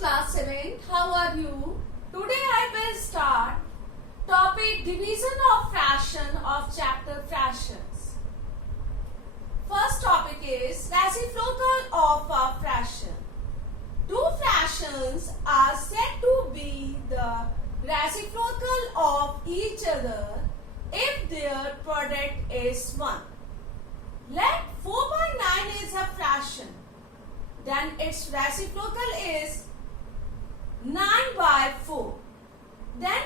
class 7. How are you? Today I will start topic division of fraction of chapter fractions. First topic is reciprocal of a fraction. Two fractions are said to be the reciprocal of each other if their product is 1. Let 4/9 is a fraction. Then its reciprocal is 9/4. Then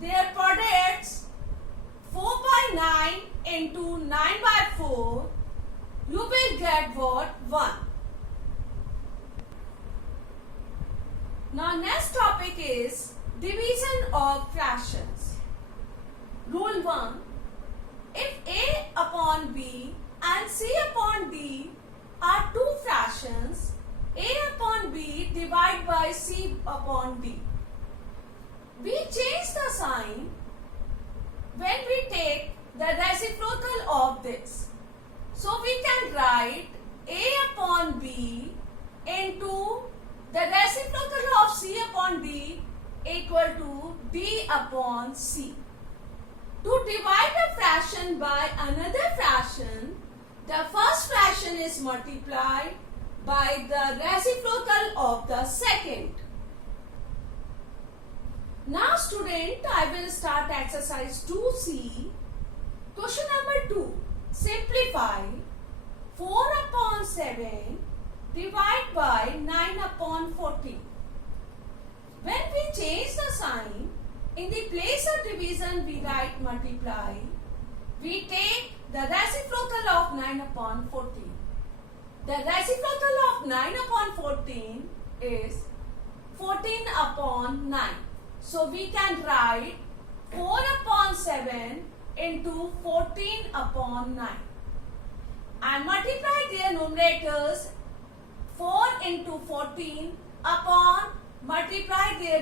their products 4/9 into 9/4, you will get what? 1. Now next topic is division of fractions. Rule 1. If A upon B and C upon D are two fractions, A upon B divided by C upon D. We change the sign when we take the reciprocal of this. So we can write A upon B into the reciprocal of C upon D equal to D upon C. To divide a fraction by another fraction, the first fraction is multiplied by the reciprocal of the second. Now student, I will start exercise 2C. Question number 2. Simplify 4/7 divided by 9/14. When we change the sign, in the place of division we write multiply. We take the reciprocal of 9/14. The reciprocal of 9/14 is 14/9. So we can write 4/7 into 14/9 and multiply their numerators 4 into 14 upon multiply their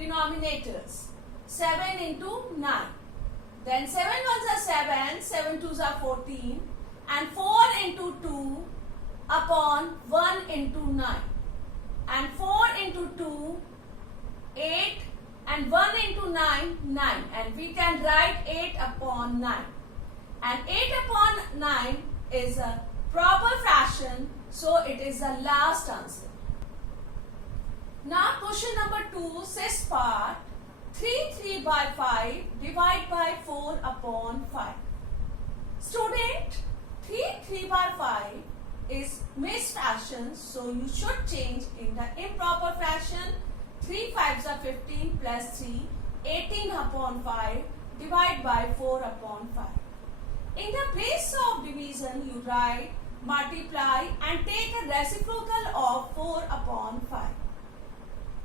denominators 7 into 9. Then 7 ones are 7, 7 twos are 14 and 4 into 2 upon 1 into 9 and 4 into 2, 8 and 1 into 9, 9 and we can write 8/9 and 8/9 is a proper fraction, so it is the last answer. Now question number 2, 6th part. 3/5 divided by 4/5. Student, 3/5 is mixed fraction, so you should change in the improper fraction. 3 5s are 15 plus 3, 18/5 divided by 4/5. In the place of division, you write multiply and take a reciprocal of 4/5.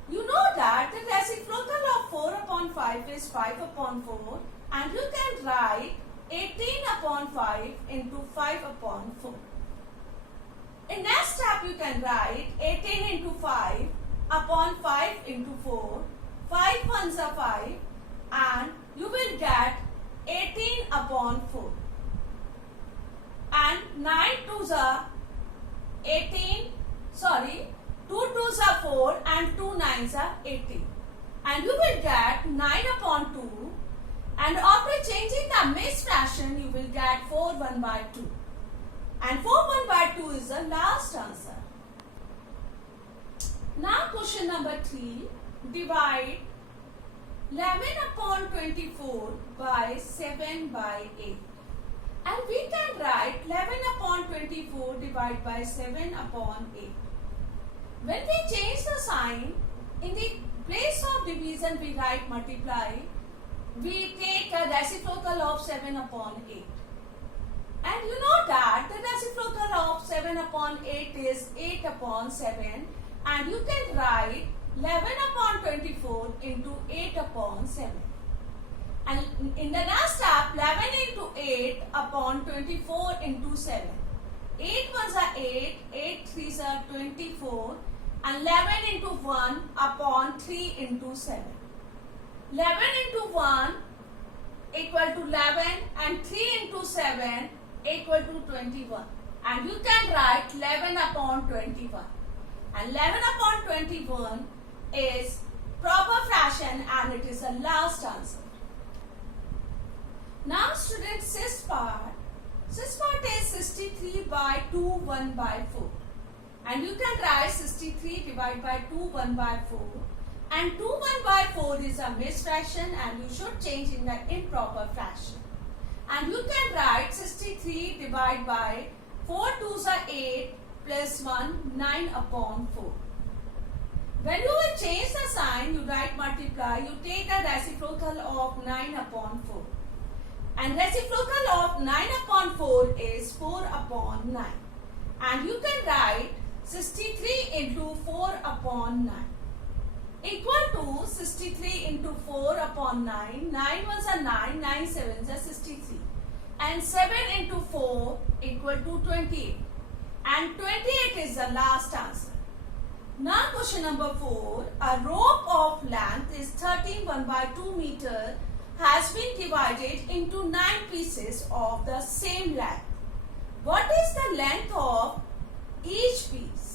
You know that the reciprocal of 4/5 is 5/4 and you can write 18/5 into 5/4. In next step you can write 18 into 5 upon 5 into 4. 5 ones are 5 and you will get 18/4. And 9 twos are 18, 2 twos are 4 and 2 nines are 18. And you will get 9/2 and after changing the mixed fraction you will get 4 1/2. And 4 1/2 is the last answer. Now question number 3. Divide 11/24 by 7/8. And we can write 11/24 divided by 7/8. When we change the sign, in the place of division we write multiply. We take a reciprocal of 7/8. And you know that the reciprocal of 7/8 is 8/7 and you can write 11/24 into 8/7. And in the last step, 11 into 8/24 into 7. 8 ones are 8, 8 threes are 24 and 11 into 1 upon 3 into 7. 11 into 1 equal to 11 and 3 into 7 equal to 21. And you can write 11/21. And 11/21 is proper fraction and it is the last answer. Now students, cis part is 63 by 2 1 by 4 and you can write 63 divided by 2 1 by 4 and 2 1 by 4 is a mixed fraction and you should change in the improper fraction. And you can write 63 divided by 4 2s are 8 plus 1 9 upon 4. When you will change the sign, you write multiply, you take the reciprocal of 9 upon 4. And reciprocal of 9 upon 4 is 4 upon 9. And you can write 63 into 4 upon 9 equal to 63 into 4 upon 9. 9 ones are 9, 9 sevens are 63. And 7 into 4 equal to 28. And 28 is the last answer. Now question number 4. A rope of length is 13 1 by 2 meter has been divided into 9 pieces of the same length. What is the length of each piece?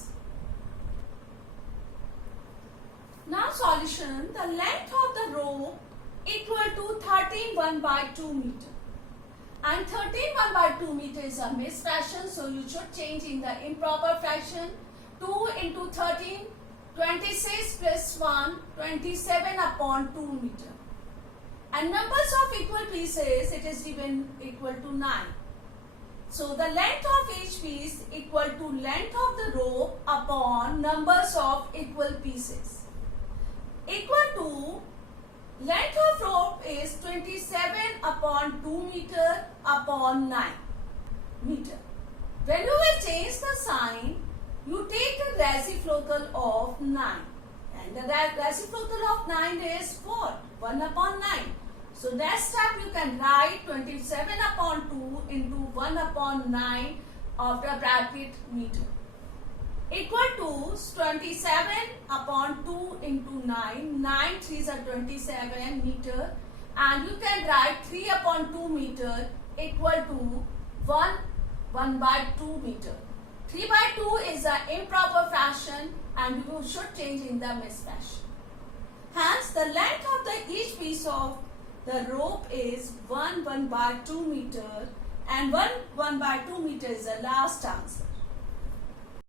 Now solution, the length of the rope equal to 13 1 by 2 meter. And 13 1 by 2 meter is a mixed fraction, so you should change in the improper fraction. 2 into 13, 26 plus 1, 27 upon 2 meter. And numbers of equal pieces, it is given equal to 9. So the length of each piece equal to length of the rope upon numbers of equal pieces. Equal to length of rope is 27 upon 2 meter upon 9 meter. When you will change the sign, you take the reciprocal of 9. And the reciprocal of 9 is what? 1 upon 9. So next step you can write 27 upon 2 into 1 upon 9 after bracket meter. Equal to 27 upon 2 into 9. 9 3s are 27 meter. And you can write 3 upon 2 meter equal to 1 by 2 meter. 3 by 2 is an improper fraction and you should change in the mixed fraction. Hence, the length of each piece of the rope is 1 by 2 meter and 1 by 2 meter is the last answer.